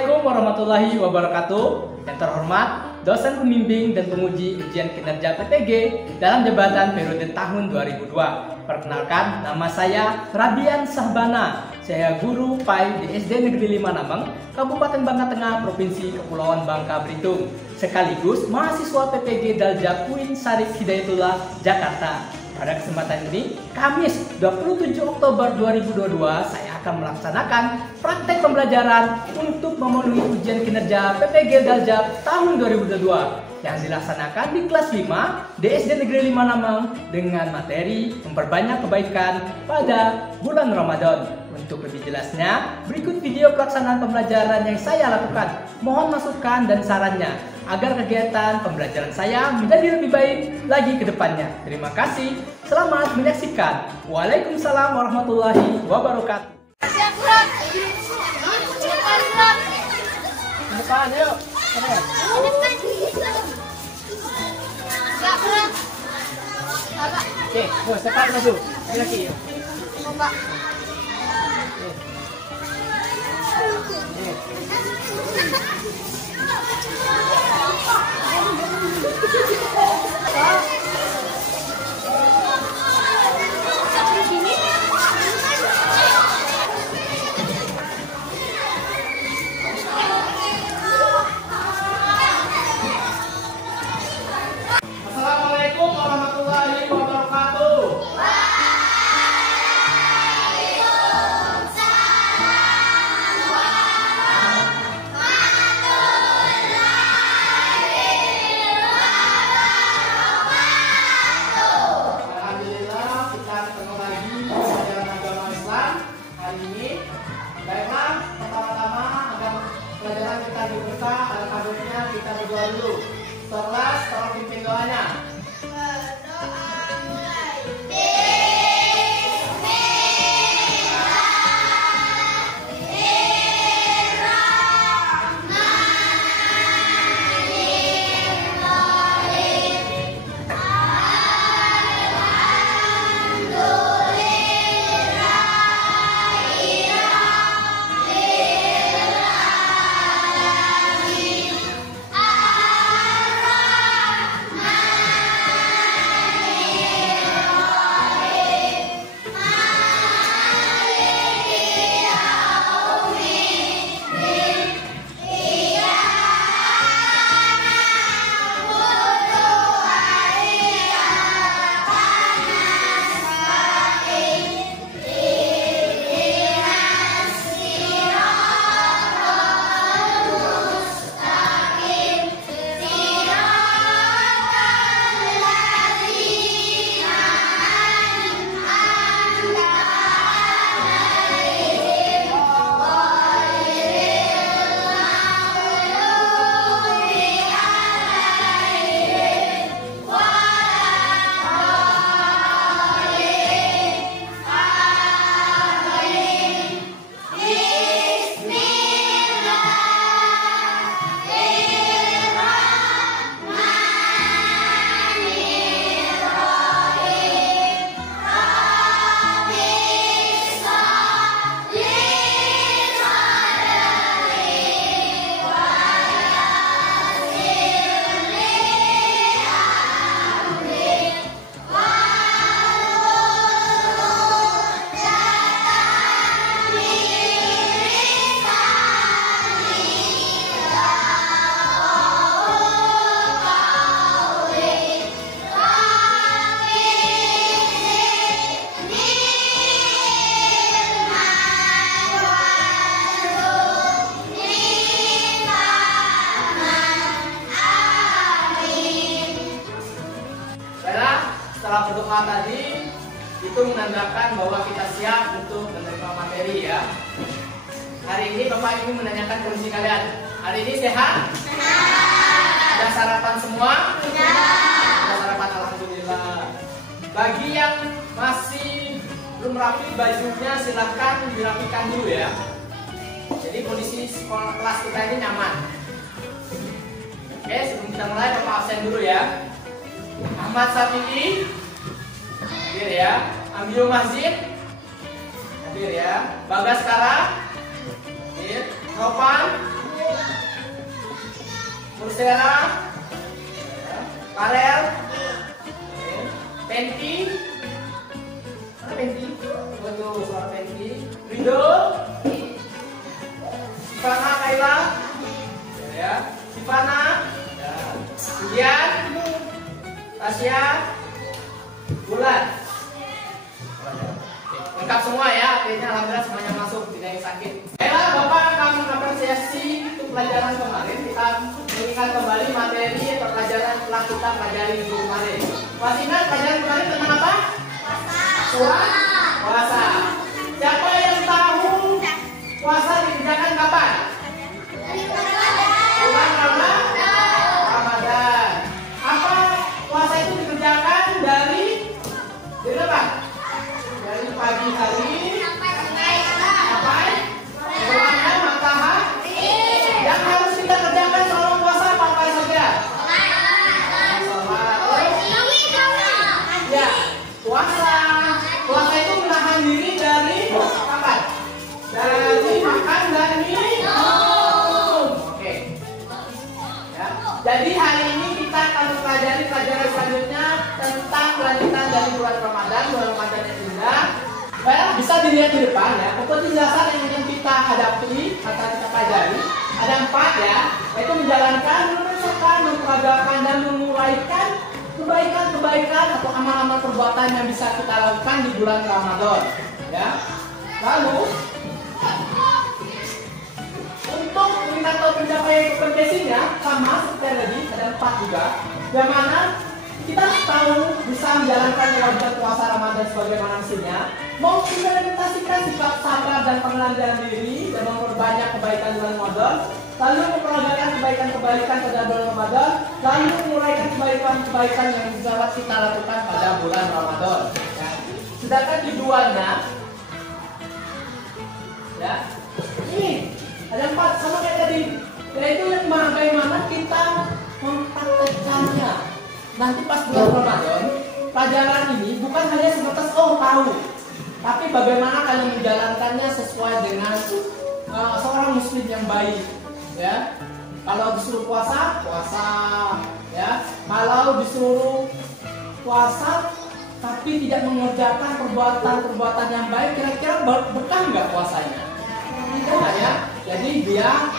Assalamualaikum warahmatullahi wabarakatuh. Yang terhormat dosen pembimbing dan penguji ujian kinerja PTG dalam jabatan periode tahun 2002. Perkenalkan, nama saya Radian Sahbana. Saya guru PAI di SD Negeri 5 Nameng, Kabupaten Bangka Tengah, Provinsi Kepulauan Bangka Belitung. Sekaligus mahasiswa PTG Daljab UIN Syarif Hidayatullah, Jakarta. Pada kesempatan ini, Kamis 27 Oktober 2022, saya akan melaksanakan praktek pembelajaran untuk memenuhi ujian kinerja PTG Daljab tahun 2022 yang dilaksanakan di kelas 5 di SD Negeri 5 Nameng dengan materi memperbanyak kebaikan pada bulan Ramadan. Untuk lebih jelasnya, berikut video pelaksanaan pembelajaran yang saya lakukan. Mohon masukan dan sarannya agar kegiatan pembelajaran saya menjadi lebih baik lagi ke depannya. Terima kasih. Selamat menyaksikan. Waalaikumsalam warahmatullahi wabarakatuh. Bukan, yuk. Oke, bos, cepat maju. Lagi. Assalamualaikum warahmatullahi wabarakatuh. Kita berdoa dulu. Setelah tolong pimpin doanya. Setelah berdoa tadi, itu menandakan bahwa kita siap untuk menerima materi ya. Hari ini Bapak Ibu menanyakan kondisi kalian. Hari ini sehat? Sehat. Sudah sarapan semua? Sudah. Sudah sarapan, alhamdulillah. Bagi yang masih belum rapi bajunya, silahkan dirapikan dulu ya. Jadi kondisi sekolah kelas kita ini nyaman. Oke, sebelum kita mulai Bapak absen dulu ya. Ahmad Safi'i hadir ya. Ambil Masjid hadir ya. Bagaskara hadir. Novan Murstera, Karel, Penti, mana Penti? Betul, suara Penti. Rido, Sivana Kaila, ya, Sivana, Julian, Tasya, Bulan. Lengkap semua ya, akhirnya alhamdulillah semuanya masuk, tidak yang sakit. Baiklah, Bapak akan mengapresiasi untuk pelajaran kemarin. Kita mengingat kembali materi pelajaran telah kita pelajari minggu kemarin. Masih ingat pelajaran kemarin tentang apa? Puasa. Siapa yang tahu puasa dikerjakan kapan? Bulan Ramadan. Apa puasa itu dikerjakan dari apa? Dari pagi hari sampai terbenamnya matahari. Yang harus kita kerjakan selama puasa apa saja? Ya, puasa. Puasa itu menahan diri dari apa? Dari makan dan minum. Oke. Ya. Jadi hari ini kita akan mempelajari pelajaran selanjutnya tentang kelanjutan dari bulan Ramadan yang indah. Baik, bisa dilihat di depan ya. Penjelasan yang kita hadapi atau kita pelajari ada 4 ya, yaitu menjalankan, meneruskan, memperagakan dan memulaikan kebaikan atau amal-amal perbuatan yang bisa kita lakukan di bulan Ramadan ya. Lalu untuk indikator pencapaian kompetensinya sama seperti tadi, ada 4 juga, yang mana kita tahu bisa menjalankan kewajiban puasa Ramadan sebagaimana mestinya, mengimplementasikan sifat sabar dan pengendalian diri dan memperbanyak kebaikan bulan Ramadan, lalu memperagakan kebaikan-kebaikan pada bulan Ramadan, lalu memulaikan kebaikan-kebaikan yang bisa kita lakukan pada bulan Ramadan. Ya. Sedangkan tujuannya, ya, ini ada 4 sama kayak tadi, yaitu yang bagaimana kita mempraktekannya. Nanti pas bulan Ramadan, pelajaran ini bukan hanya sebatas tahu, tapi bagaimana kalian menjalankannya sesuai dengan seorang muslim yang baik. Ya, kalau disuruh puasa, ya. Kalau disuruh puasa, tapi tidak mengerjakan perbuatan yang baik, kira-kira berkah nggak puasanya? Tidak ya. Jadi dia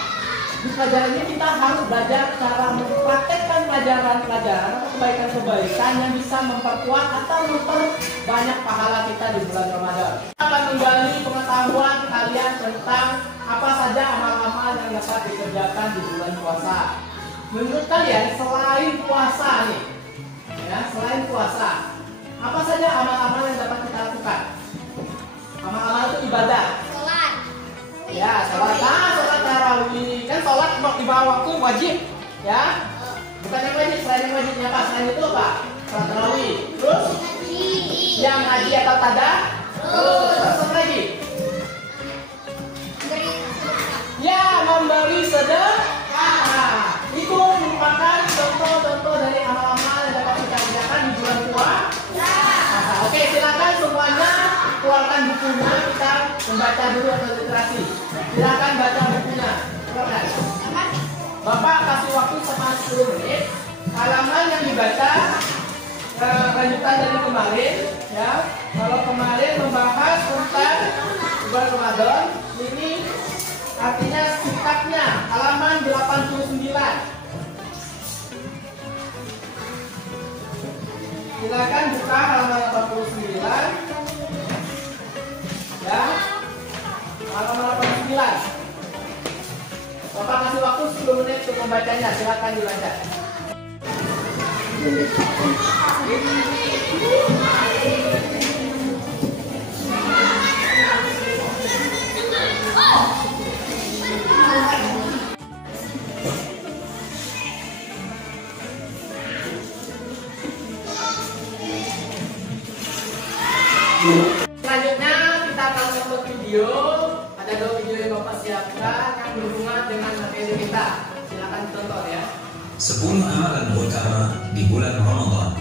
di pelajaran ini kita harus belajar cara mempraktekkan pelajaran-pelajaran atau kebaikan-kebaikan yang bisa memperkuat atau memperbanyak pahala kita di bulan Ramadan. Kita akan menggali pengetahuan kalian tentang apa saja amal-amal yang dapat dikerjakan di bulan puasa. Menurut kalian selain puasa nih, ya, selain puasa, apa saja amal-amal yang dapat kita lakukan? Amal-amal itu ibadah. Ya, sholat tarawih. Kan sholat di bawah waktu wajib, ya. Bukan yang wajib, selain yang wajibnya apa? Selain itu apa? Sholat tarawih. Terus yang ngaji atau tada? Terus apa lagi? Ya, memberi sedekah. Itu merupakan contoh-contoh dari amal-amal yang dapat kita kerjakan di bulan puasa. Oke, silakan semuanya keluarkan bukunya, kita membaca dulu atau literasi. Silakan baca bukunya. Silakan. Bapak kasih waktu sama 10 menit. Halaman yang dibaca lanjutan dari kemarin, ya. Kalau kemarin membahas tentang bulan Ramadan, ini artinya sikapnya, halaman 89. Silakan buka halaman 89. Ya, halaman 89. Bapak kasih waktu 10 menit untuk membacanya. Silakan dibaca. Selanjutnya kita akan upload video. Ada 2 video yang Bapak siapkan yang berhubungan dengan materi kita. Silakan tonton ya. 10 amalan utama di bulan Ramadan.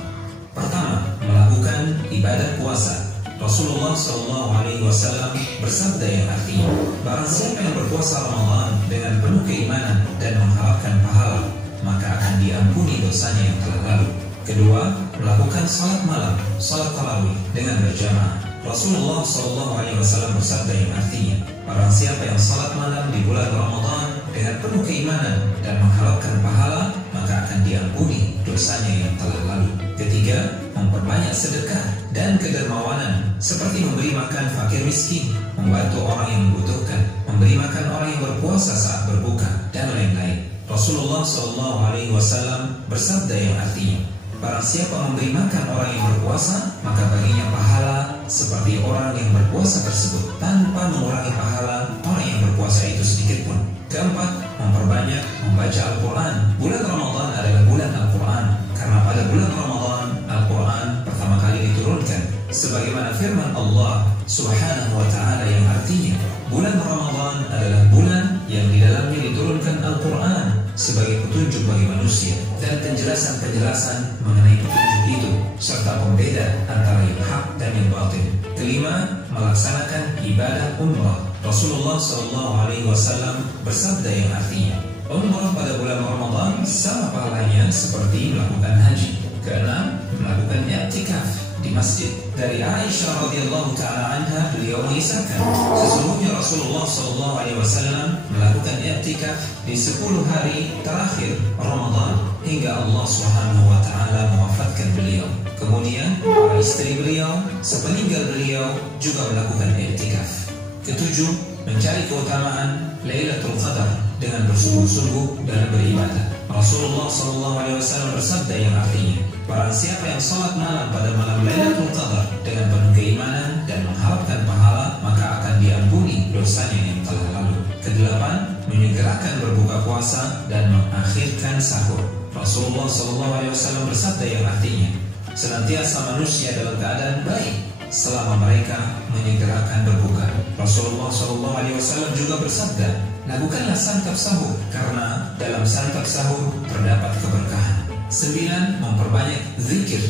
Pertama, melakukan ibadah puasa. Rasulullah SAW bersabda yang artinya, barang siapa yang berpuasa Ramadan dengan penuh keimanan dan mengharapkan pahala, maka diampuni dosanya yang telah lalu. Kedua, melakukan salat malam, salat tarawih dengan berjamaah. Rasulullah SAW bersabda yang artinya, barang siapa yang salat malam di bulan Ramadan dengan penuh keimanan dan mengharapkan pahala, maka akan diampuni dosanya yang telah lalu. Ketiga, memperbanyak sedekah dan kedermawanan, seperti memberi makan fakir miskin, membantu orang yang membutuhkan, memberi makan orang yang berpuasa saat berbuka, dan lain-lain. Rasulullah SAW bersabda yang artinya, barang siapa memberi makan orang yang berpuasa, maka baginya pahala seperti orang yang berpuasa tersebut, tanpa mengurangi pahala orang yang berpuasa itu sedikit pun. Keempat, memperbanyak membaca Al-Quran. Bulan Ramadan adalah bulan Al-Quran, karena pada bulan Ramadan Al-Quran pertama kali diturunkan, sebagaimana firman Allah Subhanahu wa ta'ala yang artinya, bulan Ramadan adalah bulan yang di dalamnya diturunkan Al-Quran sebagai petunjuk bagi manusia dan penjelasan-penjelasan mengenai petunjuk itu serta pembeda antara yang hak dan yang batil. Kelima, melaksanakan ibadah umrah. Rasulullah SAW bersabda yang artinya, umrah pada bulan Ramadan sama pahalanya seperti melakukan haji. Keenam, melakukan i'tikaf di masjid. Dari Aisyah radhiyallahu taala anha, beliau mengisahkan, sesungguhnya Rasulullah SAW melakukan i'tikaf di 10 hari terakhir Ramadan hingga Allah Subhanahu wa taala mewafatkan beliau. Kemudian para istri beliau sepeninggal beliau juga melakukan i'tikaf. Ketujuh, mencari keutamaan Lailatul Qadar dengan bersungguh-sungguh dalam beribadah. Rasulullah SAW bersabda yang artinya, barang siapa yang salat malam pada malam Lailatul Qadar dengan penuh keimanan dan mengharapkan pahala, maka akan diampuni dosanya yang telah lalu. Kedelapan, menyegerakan berbuka puasa dan mengakhirkan sahur. Rasulullah SAW bersabda yang artinya, senantiasa manusia dalam keadaan baik selama mereka menyegerakan berbuka. Rasulullah SAW juga bersabda, lakukanlah santap sahur, karena dalam santap sahur terdapat keberkahan. 9. Memperbanyak zikir,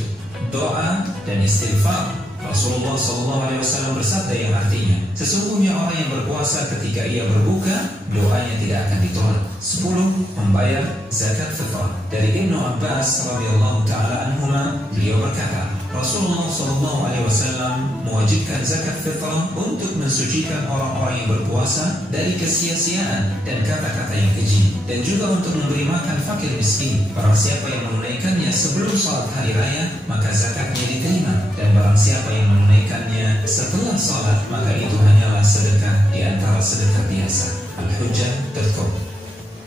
doa, dan istighfar. Rasulullah SAW bersabda yang artinya, sesungguhnya orang yang berpuasa ketika ia berbuka, doanya tidak akan ditolak. 10. Membayar zakat fitrah. Dari Ibnu Abbas radhiyallahu taala anhuma, beliau berkata, Rasulullah SAW mewajibkan zakat fitrah untuk mensucikan orang-orang yang berpuasa dari kesia-siaan dan kata-kata yang keji, dan juga untuk memberi makan fakir miskin. Barang siapa yang menunaikannya sebelum salat hari raya, maka zakatnya diterima, dan barang siapa yang menunaikannya setelah salat, maka itu hanyalah sedekah di antara sedekah biasa. Al-Hujjah.com.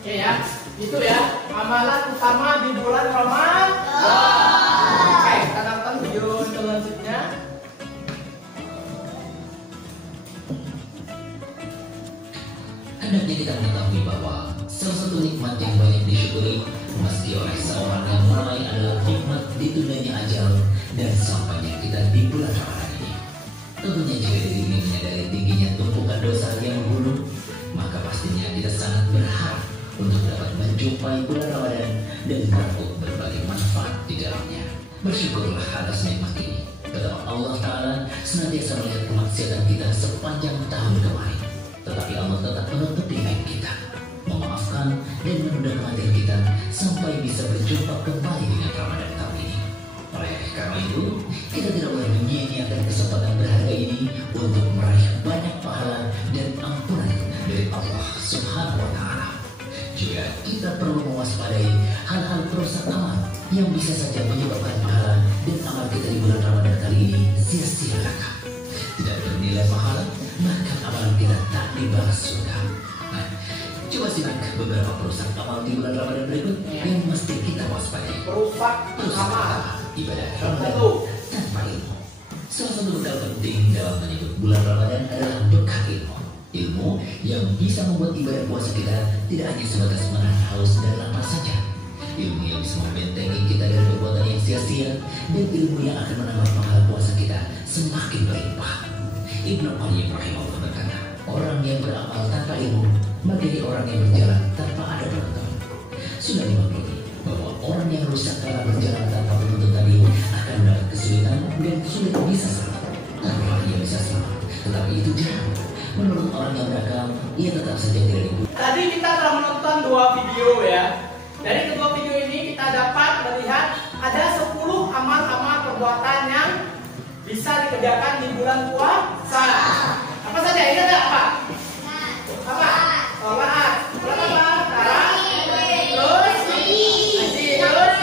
Oke ya, itu ya amalan utama di bulan Ramadan. Oke, kita nonton video selanjutnya. Hendaknya kita mengetahui bahwa salah satu nikmat yang banyak disyukuri meski oleh seorang yang mulai adalah nikmat ditundanya ajal dan sampainya kita di bulan Ramadan ini. Tentunya jika diri ini menyadari tingginya tumpukan dosa yang membunuh, maka pastinya kita sangat berharap untuk dapat menjumpai bulan Ramadan dan merangkul berbagai manfaat di dalamnya. Bersyukurlah atas nikmat ini. Betapa Allah Ta'ala senantiasa melihat kemaksiatan kita sepanjang tahun kemarin, tetapi Allah tetap menutupi aib kita, memaafkan dan menunda kematian kita sampai bisa berjumpa kembali dengan Ramadan tahun ini. Oleh karena itu, kita tidak boleh menyia-nyiakan kesempatan berharga ini untuk meraih banyak pahala dan ampunan dari Allah Subhanahu wa Ta'ala. Juga kita perlu mewaspadai hal-hal perusak amal yang bisa saja menyebabkan pahala dan amal kita di bulan Ramadan kali ini sia-sia belaka. Tidak bernilai pahala, bahkan amalan kita tak dibalas surga. Nah, coba simak beberapa perusak amal di bulan Ramadan berikut yang mesti kita waspadai. Perusak amal ibadah Ramadan tanpa ilmu. Salah satu bekal penting dalam menyebut bulan Ramadan adalah bekal ilmu. Ilmu yang bisa membuat ibadah puasa kita tidak hanya sebatas menahan haus dan lapar saja. Ilmu yang bisa membentengi kita dari perbuatan yang sia-sia, dan ilmu yang akan menambah pahala puasa kita semakin berlimpah. Ibnu Qayyim rahimahullah berkata, orang yang beramal tanpa ilmu bagaikan orang yang berjalan tanpa ada penuntun. Sudah dimaklumi bahwa orang yang rusak karena berjalan tanpa penuntun tadi akan mendapat kesulitan dan sulit bisa selamat. Tanpa ia bisa selamat, tetapi itu jarang. Menurut orang yang berakal, ia tetap saja tidak dibuat. Tadi kita telah menonton dua video ya. Dari kedua video ini kita kita dapat melihat ada 10 amal-amal perbuatan yang bisa dikerjakan di bulan puasa. Apa saja? Ini ada apa? Apa? Sholat. Sholat apa? Tarawih. Terus haji. Terus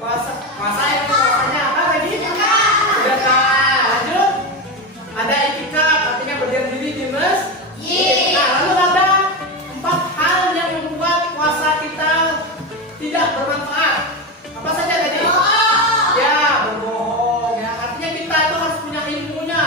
puasa. Puasa yang puasanya apa lagi? Sedekah. Lanjut. Ada itikaf, artinya berdiam diri di masjid. Nah, lalu ada 4 hal yang membuat puasa kita tidak bermanfaat. Apa saja tadi? Ya, berbohong. Ya, artinya kita itu harus punya ilmunya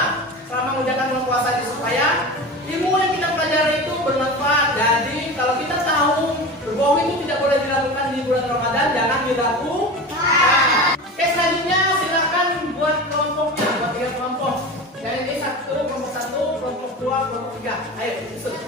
selama menjalankan bulan puasa ini supaya ilmu yang kita pelajari itu bermanfaat. Jadi kalau kita tahu berbohong itu tidak boleh dilakukan di bulan Ramadan, jangan dilakukan. Oke, selanjutnya silakan buat kelompoknya, buat 3 kelompok. Yang ini kelompok 1, kelompok 2, kelompok 3. Ayo, susun.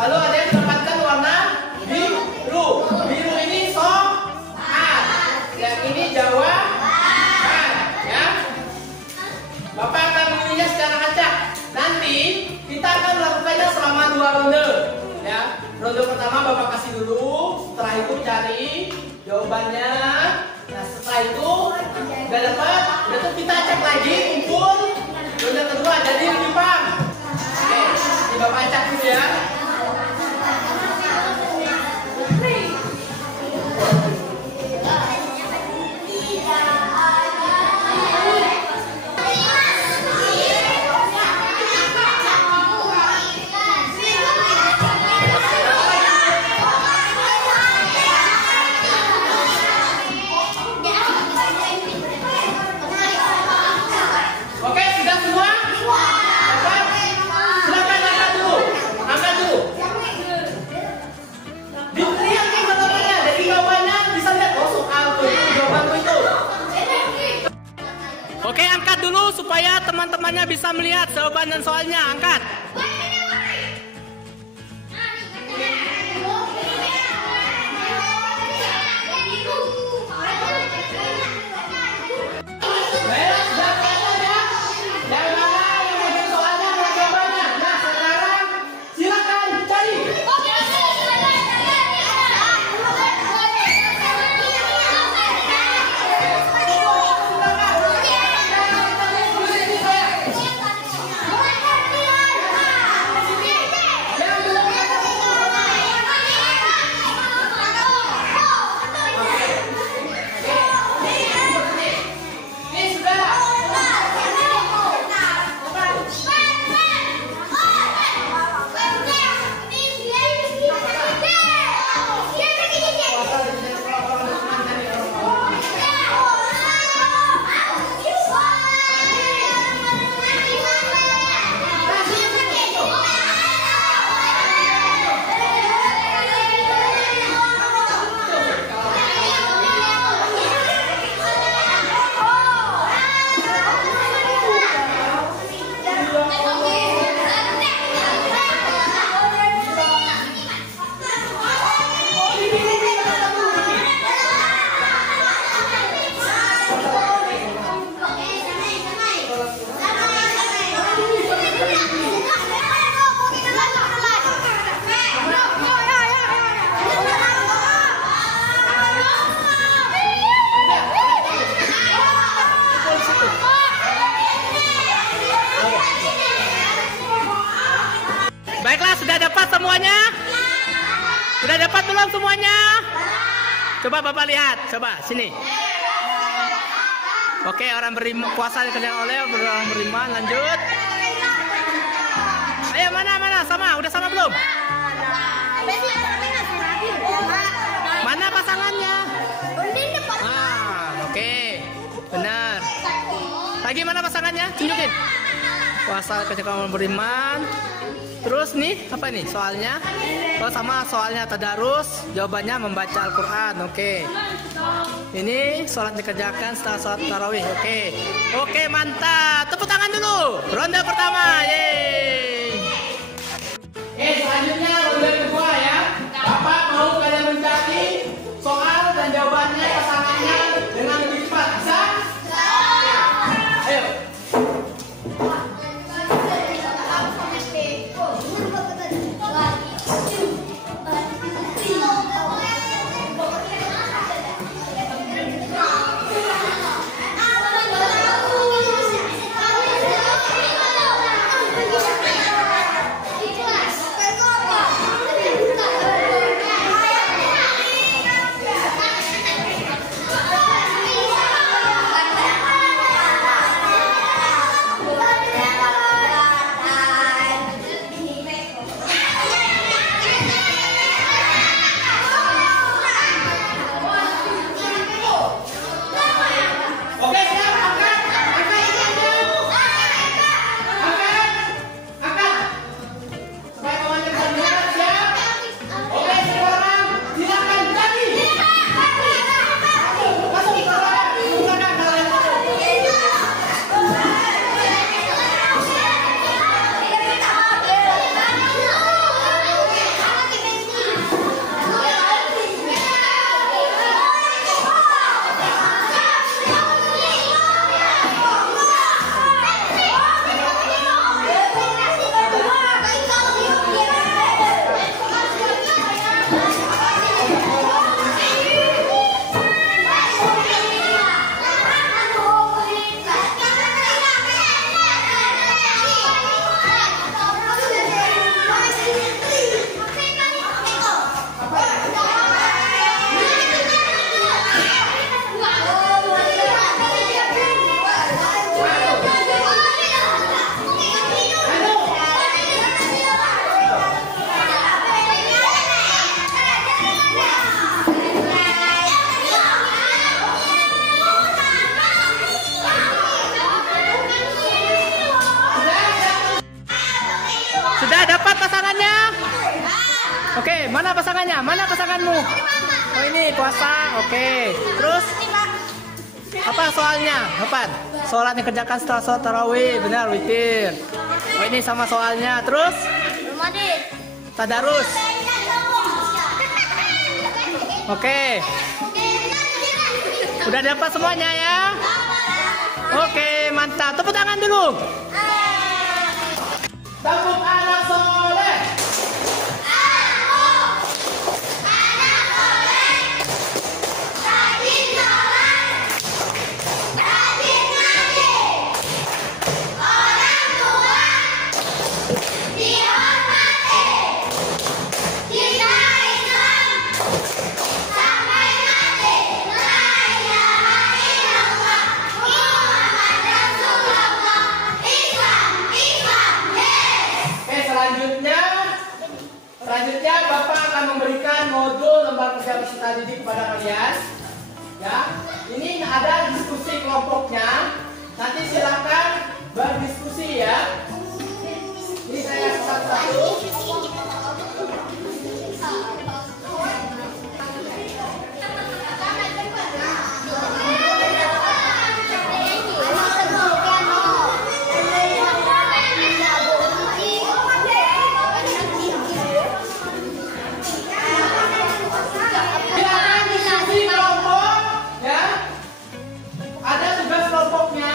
Lalu ada yang mendapatkan warna biru. Biru ini soal. Yang ini jawaban. Ya. Bapak akan memilihnya secara acak. Nanti kita akan melakukannya selama 2 ronde. Ya. Ronde pertama Bapak kasih dulu. Setelah itu cari jawabannya. Nah, setelah itu udah dapat, itu kita cek lagi, kumpul. Ronde kedua jadi lebih paham. Oke, ini Bapak acak dulu ya. Oke, sudah semua? Silakan angkat dulu. Angkat dulu. Dilihat nih jawabannya. Dari jawabannya bisa lihat soal tuh, jawaban itu. Oke, angkat dulu supaya teman-temannya bisa melihat jawaban dan soalnya. Angkat. dapat belum semuanya? Coba Bapak lihat, coba sini. Oke, orang puasa dikerjakan oleh orang beriman, lanjut. Ayo mana sama, udah sama belum? Mana pasangannya? Oke, benar. Lagi mana pasangannya? Tunjukin. Puasa ketika orang beriman. Terus nih, apa nih soalnya? Oh, sama soalnya tadarus, jawabannya membaca Al-Quran. Oke. Ini sholat dikerjakan setelah sholat tarawih. Oke, mantap. Tepuk tangan dulu. Ronde pertama. Yeay. Selanjutnya ronde kedua ya. Bapak mau kalian mencari soal dan jawabannya pasangannya dengan lebih cepat. Bisa? Ayo. Sudah dapat pasangannya? Oke, mana pasangannya? Mana pasanganmu? Oh, ini puasa. Oke. Terus apa soalnya? Kapan? Sholat yang kerjakan setelah sholat tarawih. Benar, witir. Oh, ini sama soalnya. Terus? Tadarus. Oke. Udah dapat semuanya ya? Oke, mantap. Tepuk tangan dulu. Tepuk anak soleh. Rajin sholat, rajin ngaji, orang tua dihormati, kita Islam sampai mati. La ilaha illallah Muhammad Rasulullah. Islam, yes. Selanjutnya Bapak akan memberikan modul lembar kerja peserta didik kepada kalian. Ya, ini ada diskusi kelompoknya. Nanti silakan berdiskusi ya. Ini saya satu-satu. Silakan diskusi kelompok ya. Ada tugas kelompoknya.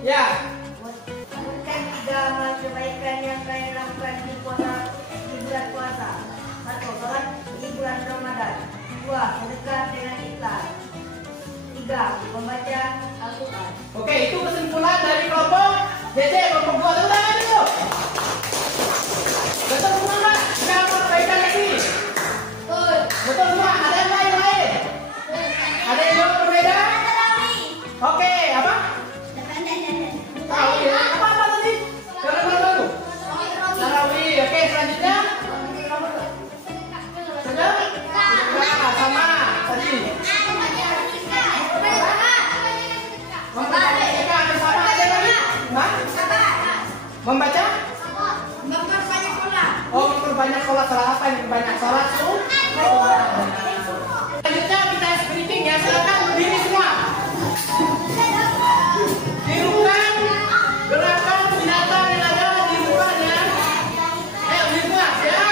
Ya. Lakukan 3 amal kebaikan yang kalian lakukan di bulan puasa. 1. Salat di bulan Ramadan. 2. Sedekah dengan ikhlas. 3. Membaca Al-Quran. Oke, itu kesimpulan dari kelompok JJ, kelompok 2. Tepuk tangan dulu. Betul semua, Mbak? Ada apa kebaikan lagi? Betul semua. Ada yang lain? Ada yang jawab berbeda? Oke, apa? Tahu ya. Apa tadi? Jangan malu-malu. Tarawih. Oke, selanjutnya. Sudah? Sama tadi. Membaca? Oh, memperbanyak sholat. Salah apa yang memperbanyak sholat? Selanjutnya kita briefing ya. Silakan berdiri semua. Tirukan gerakan binatang yang ada di rumahnya. Ayo, di rumah, ya.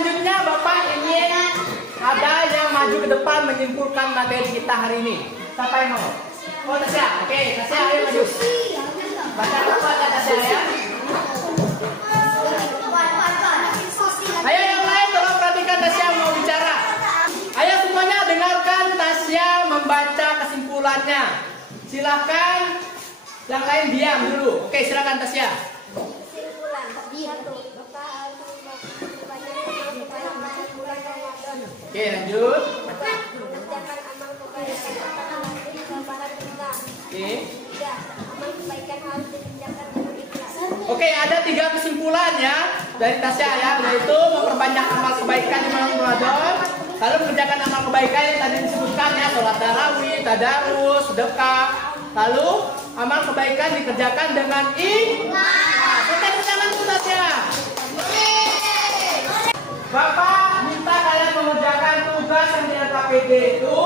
Selanjutnya Bapak ingin ada yang maju ke depan menyimpulkan materi kita hari ini. Siapa yang mau? Oh, Tasya. Oke, Tasya ayo maju. Baca apa Tasya ya? Ayo yang lain tolong perhatikan Tasya mau bicara. Ayo semuanya dengarkan Tasya membaca kesimpulannya. Silakan yang lain diam dulu. Oke, silakan Tasya. Oke, lanjut. Oke, ada 3 kesimpulan ya dari Tasya ya, yaitu memperbanyak amal kebaikan di malam Ramadan, lalu mengerjakan amal kebaikan yang tadi disebutkan ya, sholat tarawih, tadarus, sedekah, lalu amal kebaikan dikerjakan dengan ikhlas. Tepuk tangan dulu Tasya. Bapak minta kalian mengerjakan tugas yang di LKPD itu,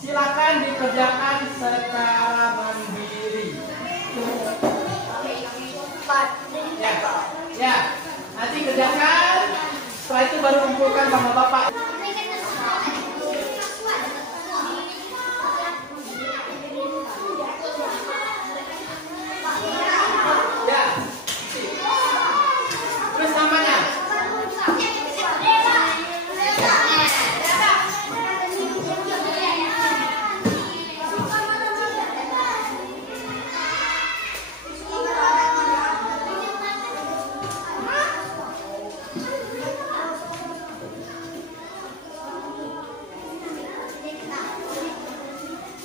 silakan dikerjakan secara mandiri. Ya, nanti kerjakan. Setelah itu baru kumpulkan sama Bapak. Ya, terus namanya.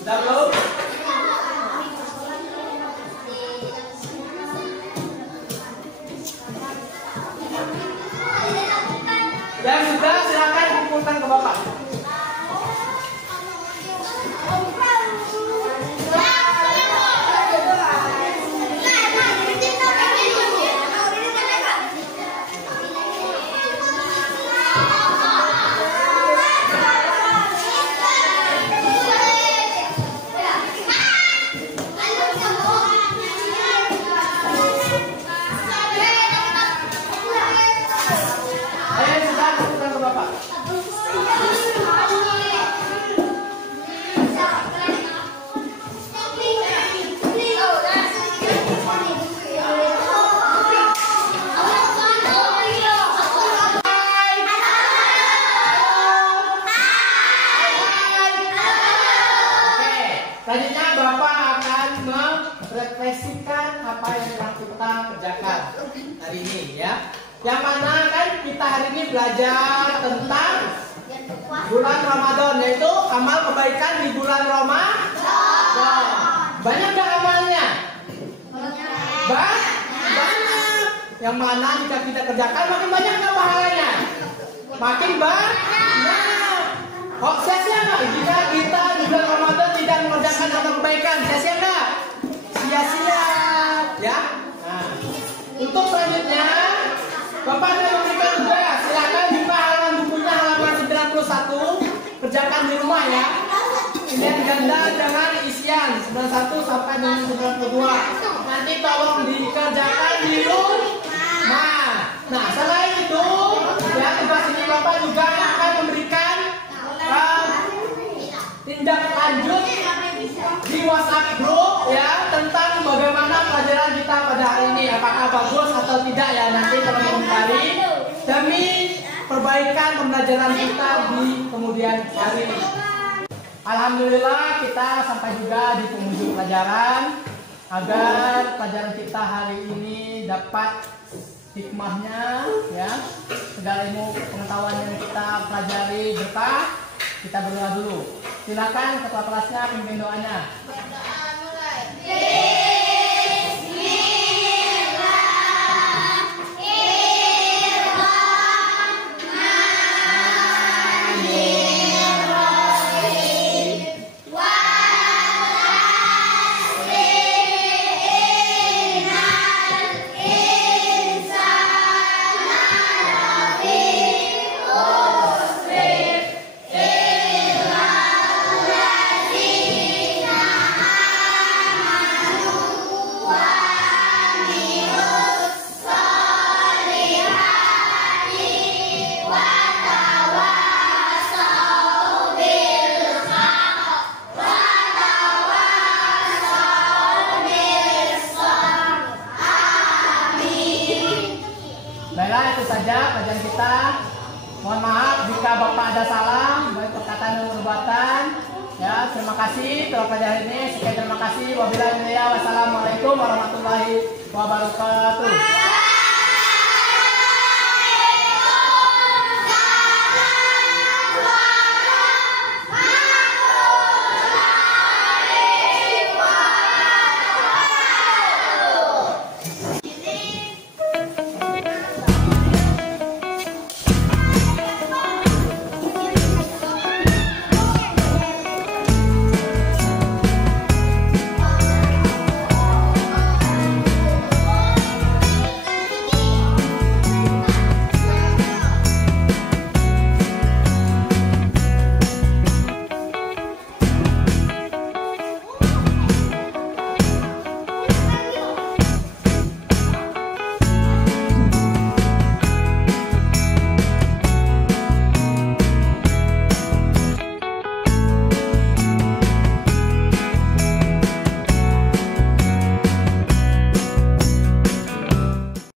Sudah belum? Yang sudah silakan kumpulkan ke Bapak. mengekspresikan apa yang telah kita kerjakan hari ini ya. Yang mana kan kita hari ini belajar tentang bulan Ramadan, yaitu amal kebaikan di bulan Ramadan. Banyak gak amalnya? Banyak. Yang mana jika kita kerjakan makin banyak gak pahalanya? Makin banyak. Kok sia-sia nggak jika kita di bulan Ramadan tidak mengerjakan amal kebaikan? Sia-sia nggak? Sia-sia, ya. Nah, untuk selanjutnya, Bapak ada memberikan juga. Silakan buka halaman bukunya halaman 91. Kerjakan di rumah ya. Lihat ganda dengan isian 91 sampai dengan 92. Nanti tolong dikerjakan di rumah. Nah, selain itu, ya tugas ini Bapak juga akan memberikan tindak lanjut di WhatsApp group ya tentang bagaimana pelajaran kita pada hari ini, apakah bagus atau tidak ya, nanti teman-teman kali demi perbaikan pembelajaran kita di kemudian hari. Alhamdulillah kita sampai juga di penghujung pelajaran. Agar pelajaran kita hari ini dapat hikmahnya ya, segala ilmu pengetahuan yang kita pelajari berkah, kita berdoa dulu. Silakan ketua kelasnya pimpin doanya. Baiklah, itu saja pelajaran kita. Mohon maaf jika Bapak ada salah baik perkataan dan perbuatan. Ya, terima kasih telah pelajaran ini. Sekian terima kasih. Wabillahi taufiq. Wassalamualaikum warahmatullahi wabarakatuh.